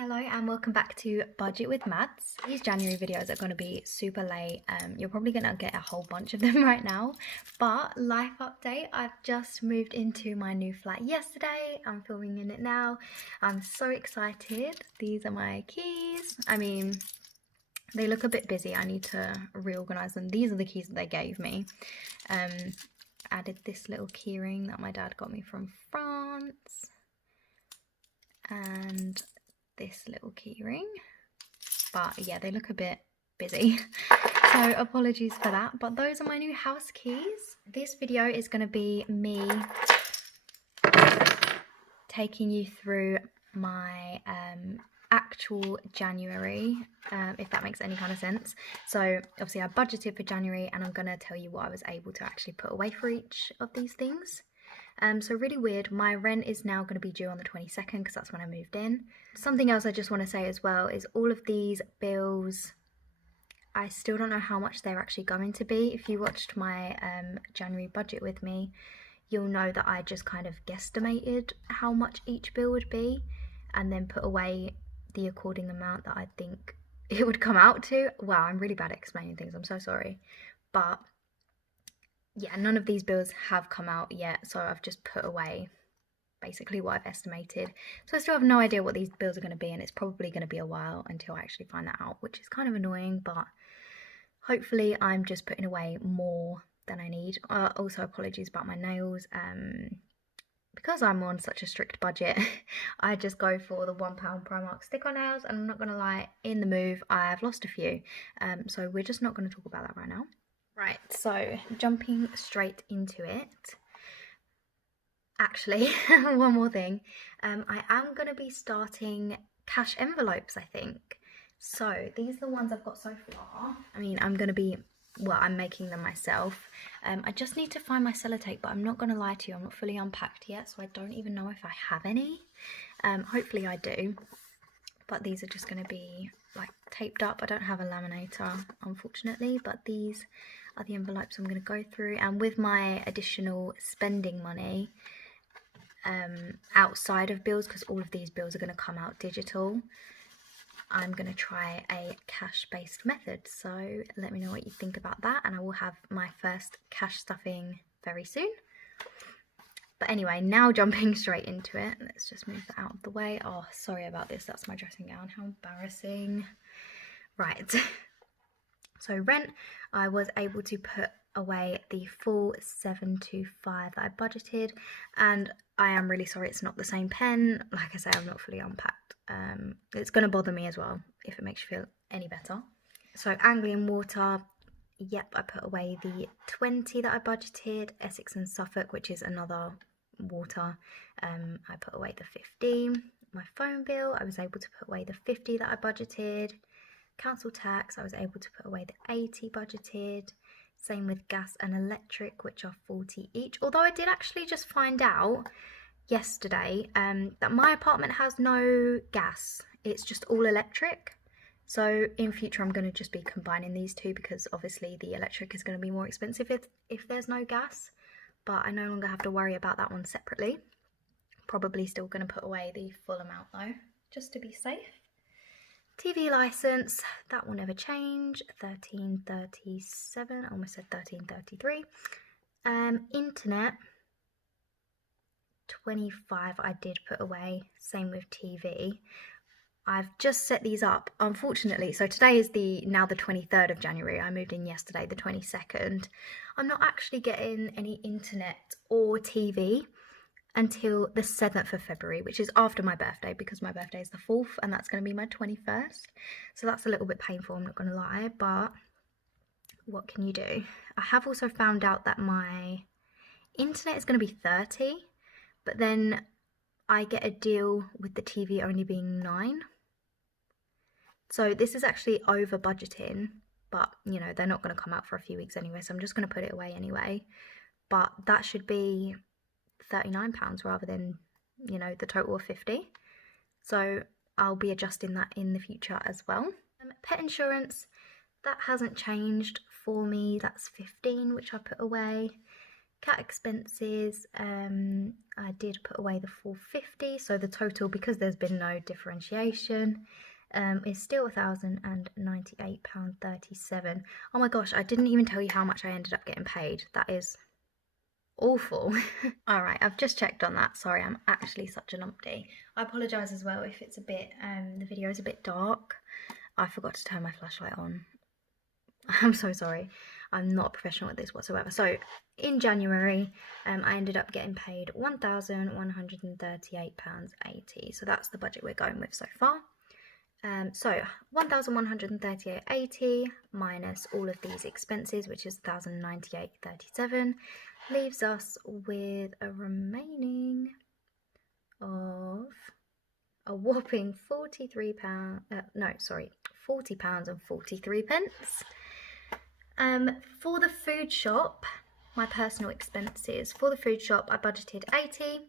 Hello and welcome back to Budget with Mads. These January videos are going to be super late. You're probably going to get a whole bunch of them right now. But life update, I've just moved into my new flat yesterday. I'm filming in it now. I'm so excited. These are my keys. I mean, they look a bit busy. I need to reorganize them. These are the keys that they gave me. Added this little key ring that my dad got me from France. And this little key ring, but yeah, they look a bit busy, so apologies for that. But those are my new house keys. This video is going to be me taking you through my actual January, if that makes any kind of sense. So obviously I budgeted for January and I'm going to tell you what I was able to actually put away for each of these things. So really weird, my rent is now going to be due on the 22nd because that's when I moved in. Something else I just want to say as well is all of these bills, I still don't know how much they're actually going to be. If you watched my January budget with me, you'll know that I just kind of guesstimated how much each bill would be and then put away the according amount that I think it would come out to. Wow, I'm really bad at explaining things, I'm so sorry. But yeah, none of these bills have come out yet, so I've just put away basically what I've estimated. So I still have no idea what these bills are going to be, and it's probably going to be a while until I actually find that out, which is kind of annoying, but hopefully I'm just putting away more than I need. Also, apologies about my nails. Because I'm on such a strict budget, I just go for the £1 Primark stick-on nails, and I'm not going to lie, in the move, I've lost a few. So we're just not going to talk about that right now. Right, so jumping straight into it. Actually, one more thing. I am going to be starting cash envelopes, I think. So these are the ones I've got so far. I mean, I'm making them myself. I just need to find my sellotape, but I'm not going to lie to you, I'm not fully unpacked yet, so I don't even know if I have any. Hopefully I do. But these are just going to be like taped up. I don't have a laminator, unfortunately, but these are the envelopes I'm going to go through. And with my additional spending money outside of bills, because all of these bills are going to come out digital, I'm going to try a cash-based method. So let me know what you think about that, and I will have my first cash stuffing very soon. But anyway, now jumping straight into it, let's just move that out of the way. Oh, sorry about this, that's my dressing gown, how embarrassing. Right, so rent, I was able to put away the full 725 that I budgeted, and I am really sorry it's not the same pen. Like I say, I'm not fully unpacked. It's going to bother me as well, if it makes you feel any better. So Anglian water, yep, I put away the 20 that I budgeted. Essex and Suffolk, which is another water, I put away the 15. My phone bill, I was able to put away the 50 that I budgeted. Council tax, I was able to put away the 80 budgeted. Same with gas and electric, which are 40 each. Although I did actually just find out yesterday that my apartment has no gas, it's just all electric. So in future I'm going to just be combining these two, because obviously the electric is going to be more expensive if there's no gas, but I no longer have to worry about that one separately. Probably still going to put away the full amount though, just to be safe. TV license, that will never change, 1337, I almost said 1333. Internet, 25 I did put away, same with TV. I've just set these up, unfortunately, so today is now the 23rd of January, I moved in yesterday, the 22nd. I'm not actually getting any internet or TV until the 7th of February, which is after my birthday, because my birthday is the 4th and that's going to be my 21st. So that's a little bit painful, I'm not going to lie, but what can you do? I have also found out that my internet is going to be 30, but then I get a deal with the TV only being 9. So this is actually over budgeting, but you know, they're not going to come out for a few weeks anyway, so I'm just going to put it away anyway. But that should be £39 rather than, you know, the total of 50. So I'll be adjusting that in the future as well. Pet insurance, that hasn't changed for me. That's 15, which I put away. Cat expenses, I did put away the £450, so the total, because there's been no differentiation, is still £1,098.37. Oh my gosh, I didn't even tell you how much I ended up getting paid. That is awful. Alright, I've just checked on that. Sorry, I'm actually such a numpty. I apologise as well if it's a bit, the video is a bit dark. I forgot to turn my flashlight on. I'm so sorry. I'm not a professional at this whatsoever. So in January, I ended up getting paid £1,138.80. So that's the budget we're going with so far. So £1,138.80 minus all of these expenses, which is £1,098.37, leaves us with a remaining of a whopping £40 and 43 pence. For the food shop, my personal expenses, for the food shop I budgeted 80.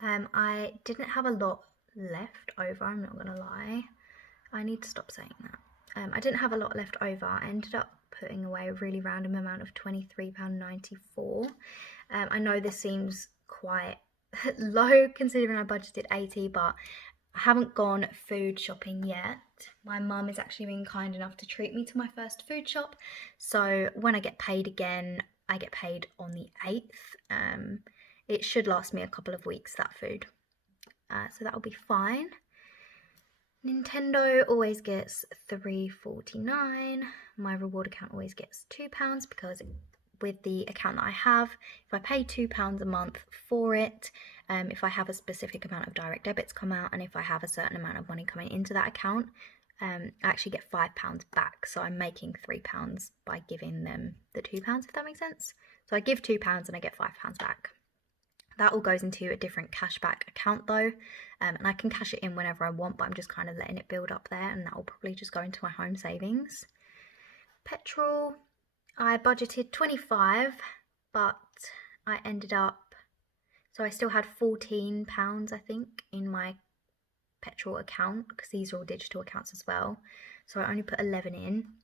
I didn't have a lot left over, I'm not gonna lie. I need to stop saying that. I didn't have a lot left over. I ended up putting away a really random amount of £23.94. I know this seems quite low considering I budgeted 80, but I haven't gone food shopping yet. My mum is actually being kind enough to treat me to my first food shop. So when I get paid again, I get paid on the 8th. It should last me a couple of weeks, that food. So that'll be fine. Nintendo always gets £3.49. My reward account always gets £2 because with the account that I have, if I pay £2 a month for it, if I have a specific amount of direct debits come out, and if I have a certain amount of money coming into that account, I actually get £5 back. So I'm making £3 by giving them the £2, if that makes sense. So I give £2 and I get £5 back. That all goes into a different cashback account though, and I can cash it in whenever I want, but I'm just kind of letting it build up there, and that will probably just go into my home savings. Petrol, I budgeted 25, but I ended up, so I still had £14 I think in my petrol account, because these are all digital accounts as well. So I only put 11 in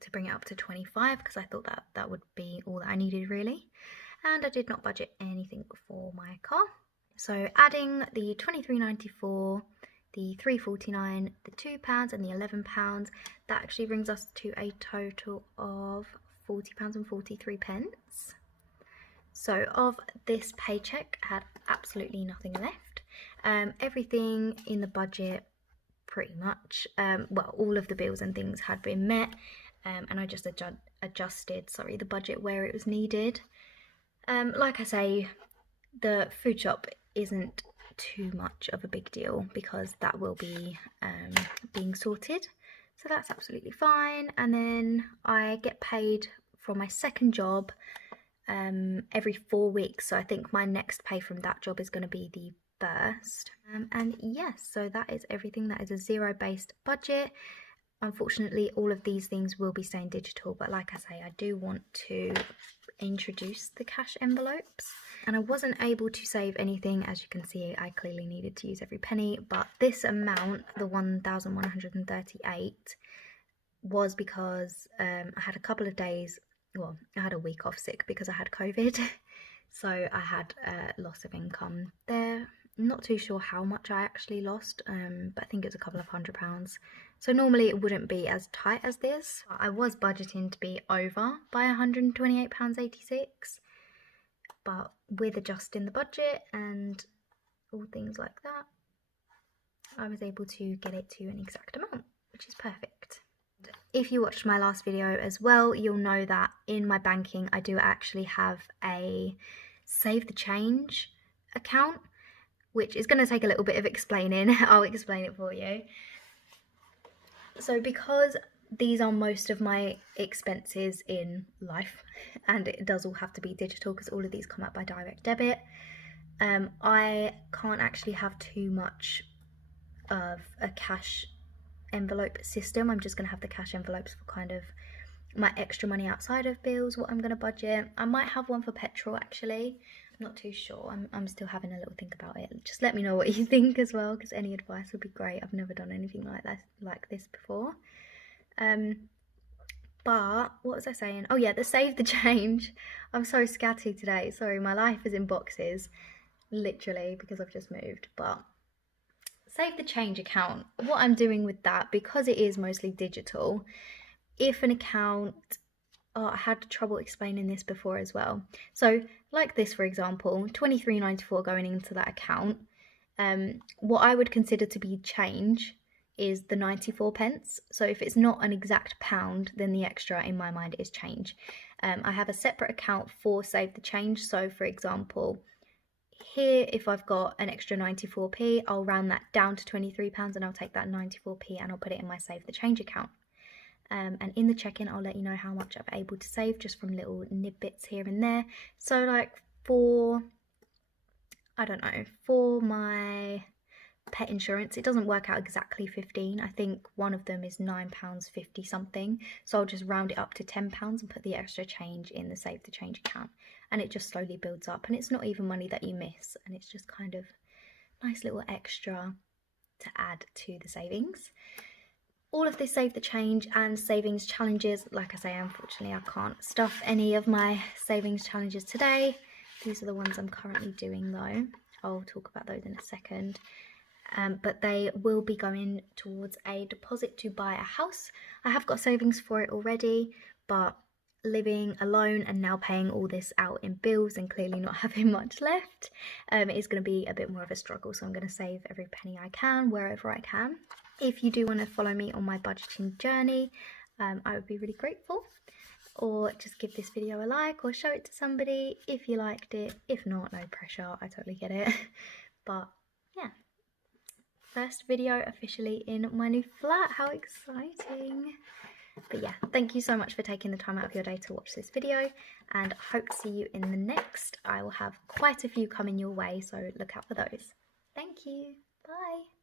to bring it up to 25, because I thought that would be all that I needed really. And I did not budget anything for my car. So adding the £23.94, the £3.49, the £2 and the £11, that actually brings us to a total of £40 and 43 pence. So of this paycheck, I had absolutely nothing left. Everything in the budget pretty much, well, all of the bills and things had been met, and I just adjusted the budget where it was needed. Like I say, the food shop isn't too much of a big deal because that will be being sorted, so that's absolutely fine. And then I get paid for my second job every 4 weeks, so I think my next pay from that job is going to be the 1st. And yes, so that is everything. That is a zero-based budget. Unfortunately, all of these things will be staying digital, but like I say, I do want to introduce the cash envelopes, and I wasn't able to save anything. As you can see, I clearly needed to use every penny, but this amount, the 1,138, was because I had a couple of days, well, I had a week off sick because I had COVID, so I had loss of income there. I'm not too sure how much I actually lost, but I think it was a couple of £100. So normally it wouldn't be as tight as this. I was budgeting to be over by £128.86, but with adjusting the budget and all things like that, I was able to get it to an exact amount, which is perfect. If you watched my last video as well, you'll know that in my banking I do actually have a Save the Change account, which is going to take a little bit of explaining. I'll explain it for you. So because these are most of my expenses in life, and it does all have to be digital because all of these come out by direct debit, I can't actually have too much of a cash envelope system. I'm just going to have the cash envelopes for kind of my extra money outside of bills, what I'm going to budget. I might have one for petrol actually. I'm not too sure. I'm still having a little think about it. Just let me know what you think as well, because any advice would be great. I've never done anything like this before. But what was I saying? Oh yeah, the save the change. I'm so scatty today. Sorry, my life is in boxes, literally, because I've just moved. But save the change account, what I'm doing with that, because it is mostly digital, if an account, oh, I had trouble explaining this before as well. So like this, for example, £23.94 going into that account. What I would consider to be change is the 94 pence. So if it's not an exact pound, then the extra in my mind is change. I have a separate account for save the change. So for example, here, if I've got an extra 94p, I'll round that down to £23 and I'll take that 94p and I'll put it in my save the change account. And in the check-in, I'll let you know how much I'm able to save just from little nibits here and there. So like for, I don't know, for my pet insurance, it doesn't work out exactly 15. I think one of them is £9.50 something. So I'll just round it up to £10 and put the extra change in the save the change account. And it just slowly builds up, and it's not even money that you miss, and it's just kind of nice little extra to add to the savings. All of this save the change and savings challenges, like I say, unfortunately I can't stuff any of my savings challenges today. These are the ones I'm currently doing though. I'll talk about those in a second. But they will be going towards a deposit to buy a house. I have got savings for it already, but living alone and now paying all this out in bills and clearly not having much left, it is going to be a bit more of a struggle. So I'm going to save every penny I can wherever I can. If you do want to follow me on my budgeting journey, I would be really grateful. Or just give this video a like or show it to somebody if you liked it. If not, no pressure, I totally get it. But yeah, first video officially in my new flat. How exciting! But yeah, thank you so much for taking the time out of your day to watch this video, and I hope to see you in the next. I will have quite a few coming your way, so look out for those. Thank you. Bye.